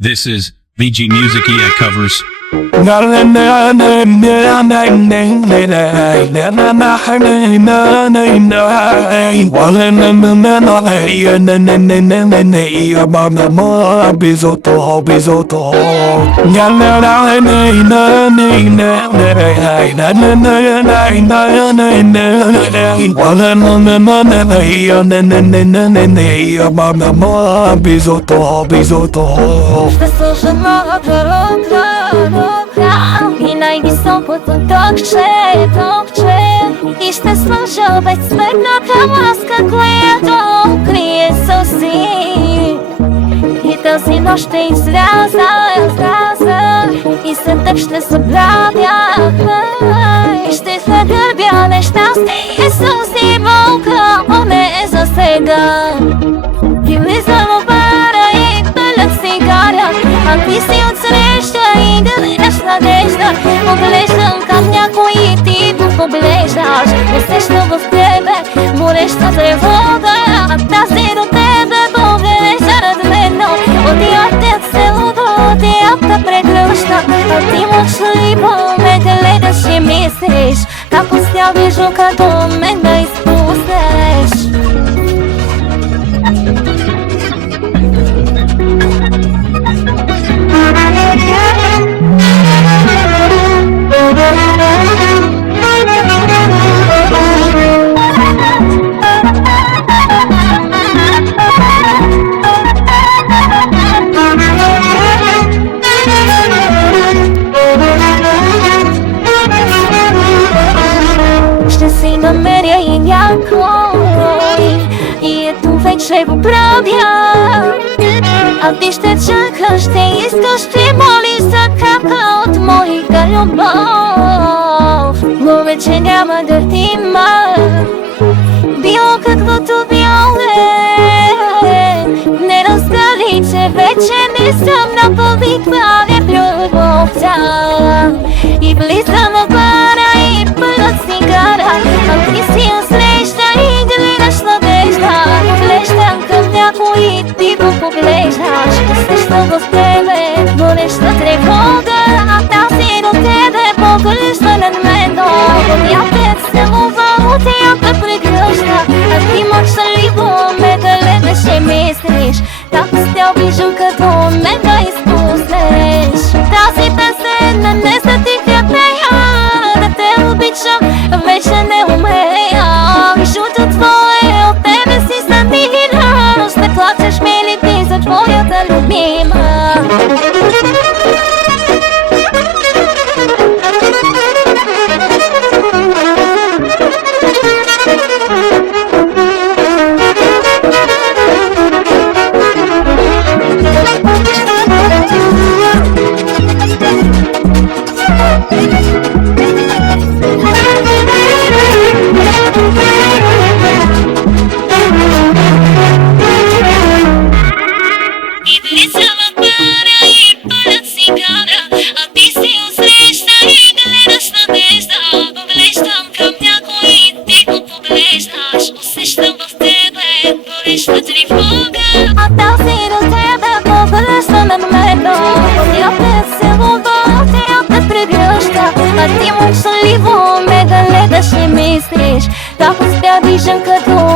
This is VG Music EA covers. I najvisok potom tokče Ište služao već smrtnata maska koja to krije sosi I to si nošte izraza I se tepšte zabravlja Ište se grbja nešta stije sosi Volka one za sega Ili zalovara i pelak cigara A ti si od srešća i gledaš nadежда Поглеждам към някой и ти го поглеждаш Усещам в тебе гореща тревога А тази до тебе поглежда надменно Отивате целото, тя те прегръща А ти мълчаливо ме гледаш и мислиш Как успяваш като мен да изпуснеш Ще си намеря и някой И ето вече го правя А ти ще чакаш, ще искаш, ще молиш за капка от моята любов Но вече няма да ти има Било каквото било Не разгали, че вече не съм на повиква в любовта И влизам в бара и пълна цигара А ти си усреща и гледаш надежда Поглеждам към някой и ти го поглеждаш Усещам в тебе гореща тревога А тази до тебе поглежда над мен Тя те целува, тя те прегръща А ти мълчаливо ме гледаш и мислиш Как успял вижу като мен да изпуснеш Тази песен не са ти пятнея Да те обичам вече не умея Жуто твое от тебе си замира Ще плачеш мили ти за твоята любима Усещам в тебе гореща тревога А тази до тебе поглежда над мен Тя те целува, тя те прегръща А ти мълчаливо ме гледаш и мислиш Как успя виждам като